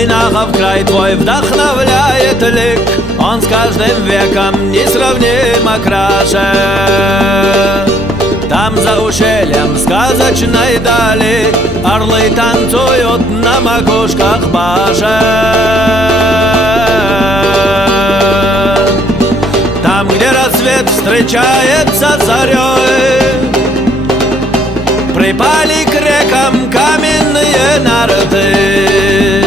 Войнахов край твой вдохновляет лик, он с каждым веком несравнимо краше. Там за ущельем сказочной дали орлы танцуют на макушках башен. Там, где рассвет встречается с зарей, припали к рекам каменные нарты.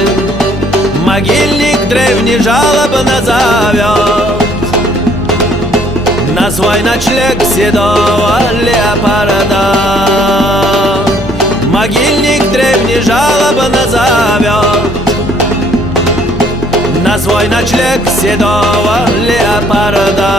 Могильник древний жалобно зовет на свой ночлег седого леопарда. Могильник древний жалобно зовет на свой ночлег седого леопарда.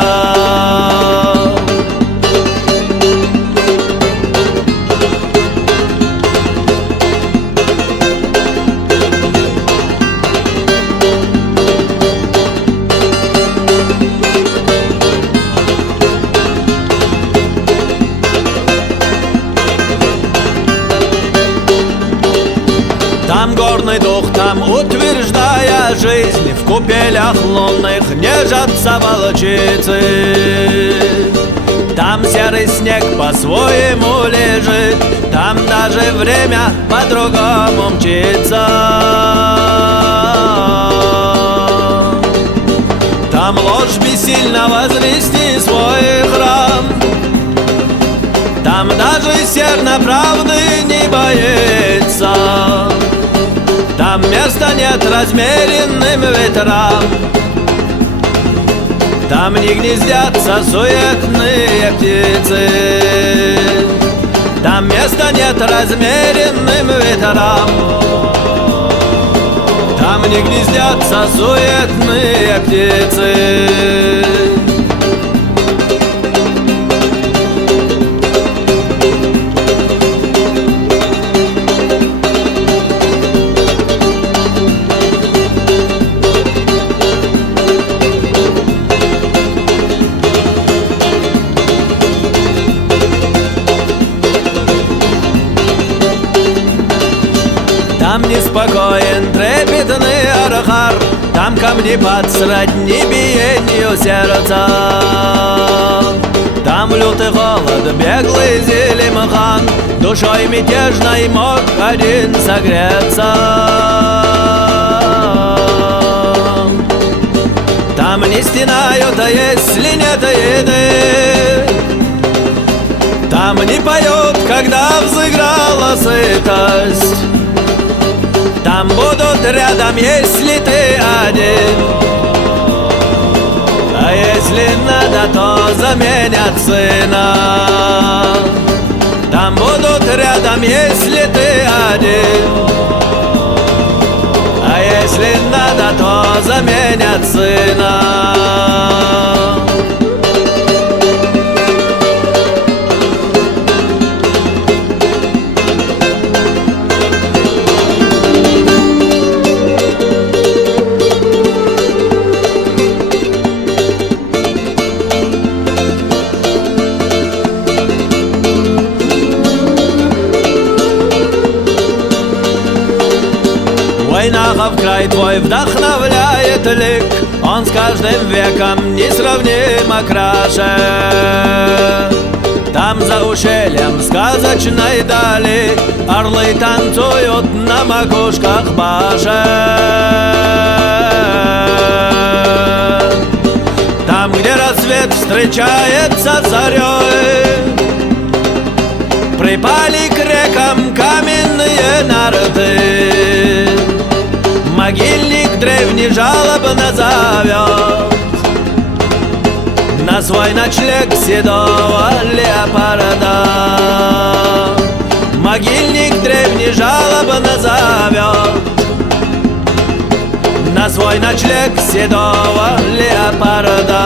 Там горный дух, там утверждая жизнь, в купелях лунных нежатся волчицы. Там серый снег по-своему лежит, там даже время по-другому мчится. Там ложь бессильно возвести свой храм, там даже серна правды не боится. Там места нет размеренным ветрам, там не гнездятся суетные птицы. Там места нет размеренным ветрам, там не гнездятся суетные птицы. Там неспокоен трепетный архар, там камни под сродни биению сердца. Там лютый холод, беглый Зелимхан, душой мятежной мог один согреться. Там не стенают, а если нет еды, там не поют, когда взыграла сытость. Там будут рядом, если ты один, а если надо, то заменят сына. Там будут рядом, если ты один, а если надо, то заменят сына. Войнахов край твой вдохновляет лик, он с каждым веком несравнимо краше. Там за ущельем сказочной дали орлы танцуют на макушках башен. Там, где рассвет встречается с зарей, припали к рекам каменные нарты. Могильник древний жалобно зовет на свой ночлег седого леопарда. Могильник древний жалобно зовет на свой ночлег седого леопарда.